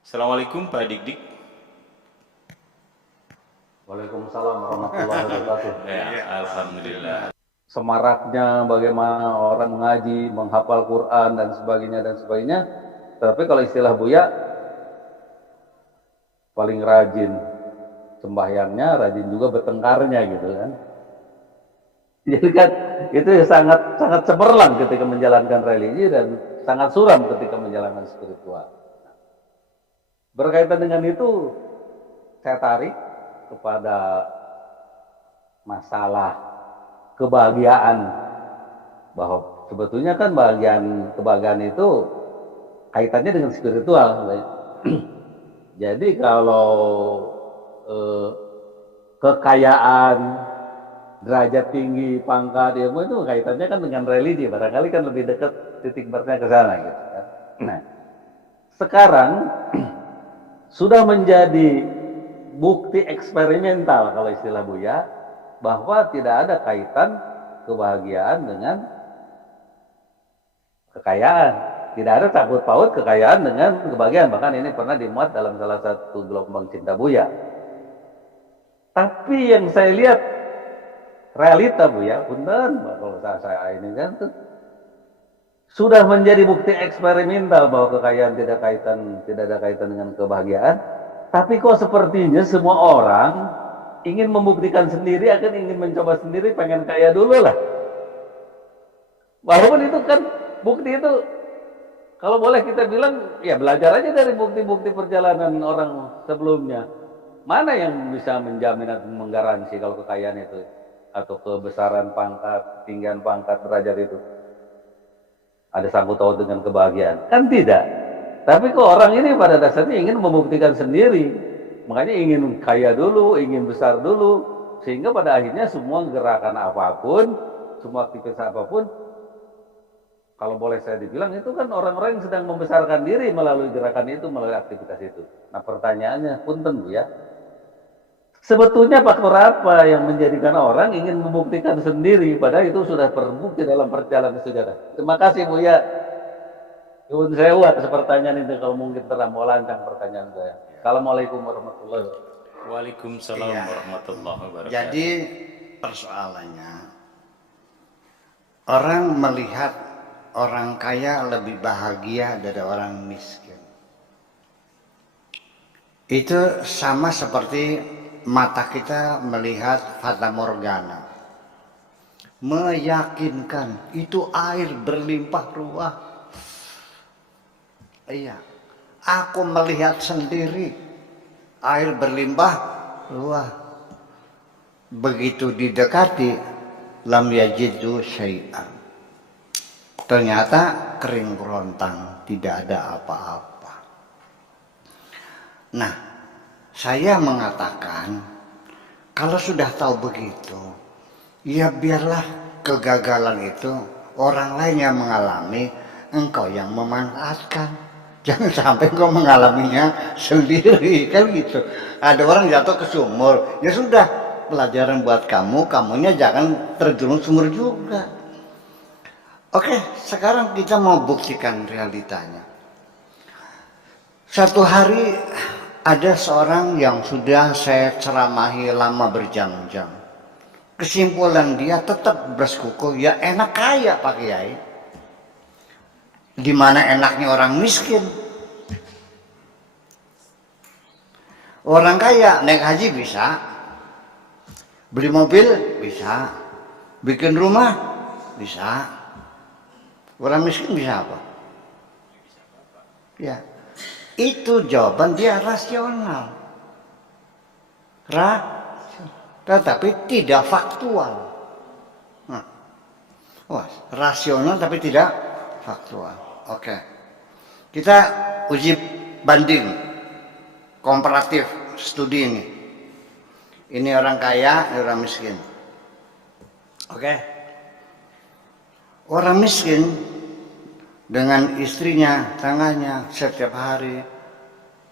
Assalamualaikum Pak Dik-Dik. Waalaikumsalam warahmatullahi wabarakatuh. Ya, Alhamdulillah. Semaraknya bagaimana orang mengaji, menghafal Quran dan sebagainya. Tapi kalau istilah Buya, paling rajin sembahyangnya, rajin juga bertengkarnya gitu kan. Jadi kan itu sangat sangat cemerlang ketika menjalankan religi dan sangat suram ketika menjalankan spiritual. Berkaitan dengan itu, saya tarik kepada masalah kebahagiaan, bahwa sebetulnya kan kebahagiaan itu kaitannya dengan spiritual. Jadi kalau kekayaan, derajat tinggi, pangkat, ilmu itu kaitannya kan dengan religi, barangkali kan lebih dekat titik beratnya ke sana gitu kan. Nah, sekarang sudah menjadi bukti eksperimental kalau istilah Buya, bahwa tidak ada kaitan kebahagiaan dengan kekayaan. Tidak ada sangkut paut kekayaan dengan kebahagiaan. Bahkan ini pernah dimuat dalam salah satu gelombang cinta Buya. Tapi yang saya lihat realita Buya, punten kalau saya ini kan tuh sudah menjadi bukti eksperimental bahwa kekayaan tidak ada kaitan dengan kebahagiaan. Tapi kok sepertinya semua orang ingin membuktikan sendiri, akan ingin mencoba sendiri, pengen kaya dulu lah. Walaupun itu kan bukti itu, kalau boleh kita bilang, ya belajar aja dari bukti-bukti perjalanan orang sebelumnya. Mana yang bisa menjamin atau menggaransi kalau kekayaan itu, atau kebesaran pangkat, ketinggian pangkat, derajat itu ada sangkut paut dengan kebahagiaan? Kan tidak. Tapi kok orang ini pada dasarnya ingin membuktikan sendiri. Makanya ingin kaya dulu, ingin besar dulu. Sehingga pada akhirnya semua gerakan apapun, semua aktivitas apapun, kalau boleh saya dibilang, itu kan orang-orang yang sedang membesarkan diri melalui gerakan itu, melalui aktivitas itu. Nah pertanyaannya, punten Bu ya, sebetulnya faktor apa yang menjadikan orang ingin membuktikan sendiri, padahal itu sudah terbukti dalam perjalanan sejarah. Terima kasih Bu ya. Yun sewu atas pertanyaan itu, kalau mungkin telah mau lancang pertanyaan saya. Assalamualaikum warahmatullahi wabarakatuh. Waalaikumsalam Iya. warahmatullahi wabarakatuh. Jadi persoalannya, orang melihat orang kaya lebih bahagia dari orang miskin. Itu sama seperti mata kita melihat fata morgana. Meyakinkan itu air berlimpah ruah. Iya, aku melihat sendiri air berlimpah ruah. Begitu didekati, lam yajidu syai'an. Ternyata kering kerontang, tidak ada apa-apa. Nah, saya mengatakan, kalau sudah tahu begitu, ya biarlah kegagalan itu orang lain yang mengalami, engkau yang memanfaatkan. Jangan sampai engkau mengalaminya sendiri, kan gitu. Ada orang jatuh ke sumur, ya sudah, pelajaran buat kamu, kamunya jangan terjun sumur juga. Oke, sekarang kita mau buktikan realitanya. Satu hari ada seorang yang sudah saya ceramahi lama berjam-jam. Kesimpulan dia tetap bersekukuh, ya enak kaya Pak Kiai. Di mana enaknya orang miskin? Orang kaya naik haji bisa, beli mobil bisa, bikin rumah bisa. Orang miskin bisa apa? Ya, itu jawaban dia rasional. Tetapi tidak faktual. Nah, wah, rasional tapi tidak faktual. Oke. Kita uji banding komparatif studi ini. Ini orang kaya, ini orang miskin. Oke. Orang miskin dengan istrinya, tangannya setiap hari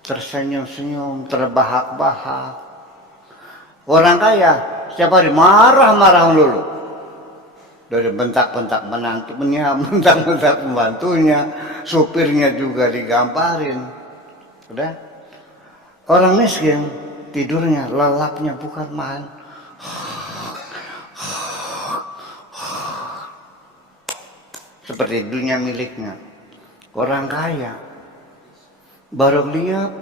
tersenyum-senyum, terbahak-bahak. Orang kaya setiap hari marah-marah dulu. Dari bentak-bentak menantunya, bentak-bentak pembantunya, supirnya juga digamparin. Udah. Orang miskin tidurnya lelapnya bukan main. Seperti dunia miliknya. Orang kaya baru lihat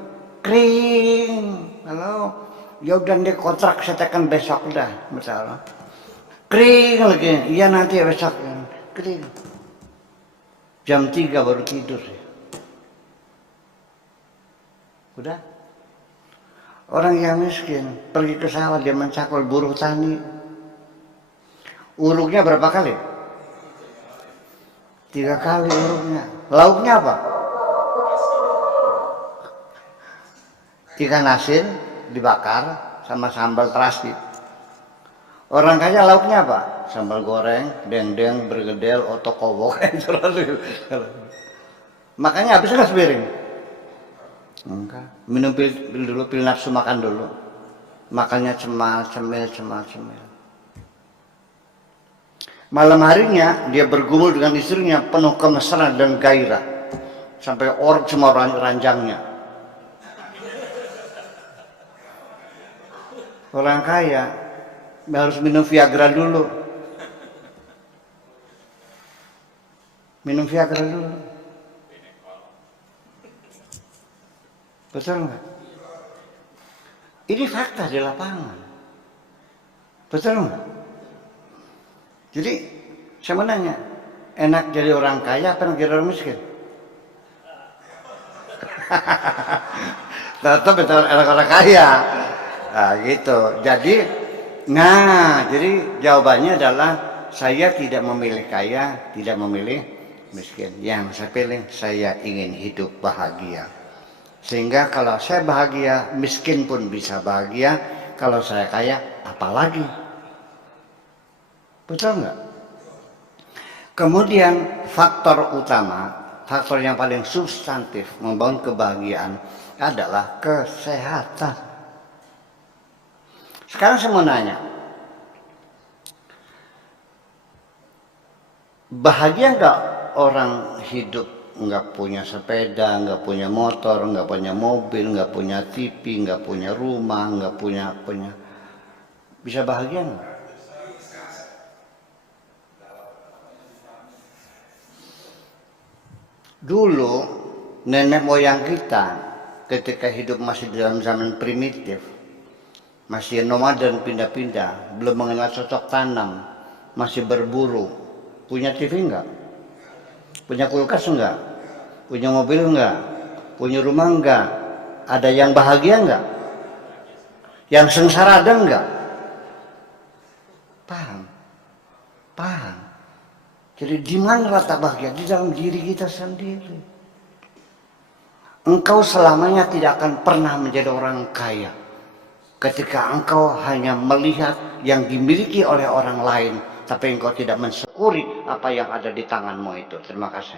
kering. Halo, ya udah dia kontrak saya tekan besok dah, misalnya. Kering lagi, iya nanti besok kering. Jam 3 baru tidur. Udah. Orang yang miskin pergi ke sawah dia mencakul buruh tani. Uruknya berapa kali? 3 kali uruknya. Lauknya apa? Ikan asin dibakar sama sambal terasi. Orang kaya lauknya apa? Sambal goreng, dendeng, bergedel, otokobok. Makanya habis nggak sepiring? Enggak. Minum pil dulu, pil nafsu makan dulu. Makannya cemil. Malam harinya dia bergumul dengan istrinya penuh kemesraan dan gairah. Sampai orok semua ranjangnya. Orang kaya harus minum Viagra dulu. Minum Viagra dulu. Betul nggak? Ini fakta di lapangan. Betul nggak? Jadi saya mau nanya, enak jadi orang kaya apa enak jadi orang miskin? Tetap betul enak orang kaya. Nah gitu. Jadi jawabannya adalah saya tidak memilih kaya, tidak memilih miskin. Yang saya pilih, saya ingin hidup bahagia. Sehingga kalau saya bahagia, miskin pun bisa bahagia. Kalau saya kaya, apalagi. Betul nggak? Kemudian faktor utama, faktor yang paling substantif membangun kebahagiaan adalah kesehatan. Sekarang saya mau nanya, bahagia nggak orang hidup nggak punya sepeda, nggak punya motor, nggak punya mobil, nggak punya TV, nggak punya rumah, nggak punya bisa bahagia nggak? Dulu nenek moyang kita ketika hidup masih dalam zaman primitif, masih nomaden pindah-pindah, belum mengenal cocok tanam, masih berburu, punya TV enggak? Punya kulkas enggak? Punya mobil enggak? Punya rumah enggak? Ada yang bahagia enggak? Yang sengsara ada enggak? Paham? Paham? Jadi di mana letak bahagia? Di dalam diri kita sendiri. Engkau selamanya tidak akan pernah menjadi orang kaya ketika engkau hanya melihat yang dimiliki oleh orang lain, tapi engkau tidak mensyukuri apa yang ada di tanganmu itu. Terima kasih.